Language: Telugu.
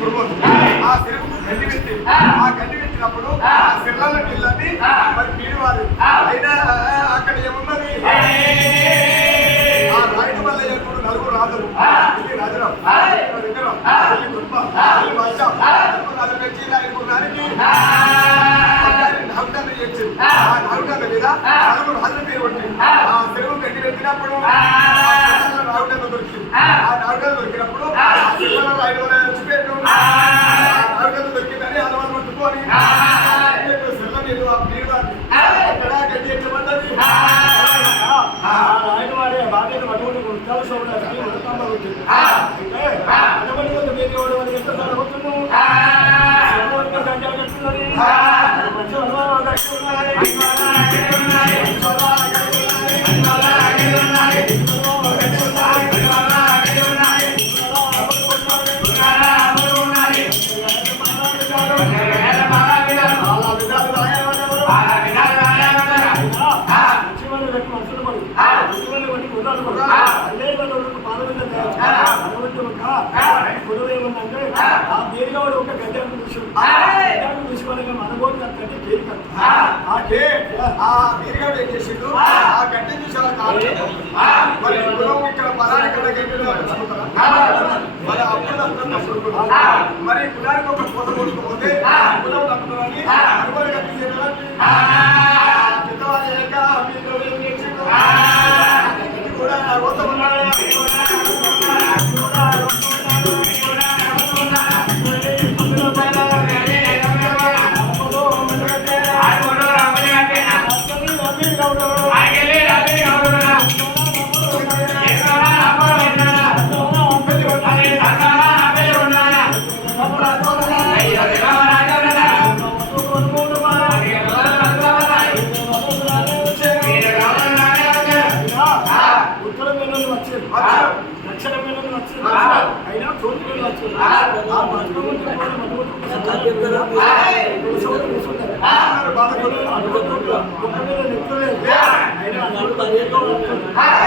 కురుమోదు ఆ చెరువుకు గడ్డి పెట్టి ఆ గడ్డి పెట్టినప్పుడు ఆ సిర్లలో నీళ్ళని మరి పీడివారు అయినా అక్కడ ఏమున్నది ఆ రాయుడు వల్ల ఎప్పుడు నలుగురు రాజులు ఇది రాజరావు విక్రమ్ కుటుంబ వర్షం నలుగురు వచ్చి రాయడానికి నౌకర్లు చేసింది ఆ నౌకర్ల మీద నలుగురు రాజుల పేరు కొట్టింది ఆ చెరువు గడ్డి పెట్టినప్పుడు నౌకర్లు దొరికింది ఆ నౌకర్లు దొరికినప్పుడు రాయుడు వల్ల చచ్చిపోయాడు నౌకర్లు దొరికిందని అలవాటు పట్టుకొని సెల్ల మీద ఆ పీడివారిని అక్కడ గడ్డి ఎట్టబడ్డది ఆయన వాడే బాధ్యత అటువంటి వృత్తాలు చూడాలి వృత్తాంలో వచ్చింది అంటే అటువంటి ఒక వేరే వాడు ఎంత జరుగుతున్నావు గంటలు కట్టున్నది మంచి ఏమంటే ఆ దేనివాడు ఒక గడ్డను చూసాడు తీసుకోవాలి మనబోదు గడ్డి కేక్ ఆ కేక్ ఆ వీరిగాడు ఏం చేసిండు ఆ గడ్డి చూసాడు మరి ఇక్కడ పరాని కడ మన అప్పుడు మరి కులానికి ఒక కోత కొట్టుకోపోతే కులం తప్పుతుందని అనుకోని గడ్డి కూడా అయినా చోటు వచ్చింది అయినా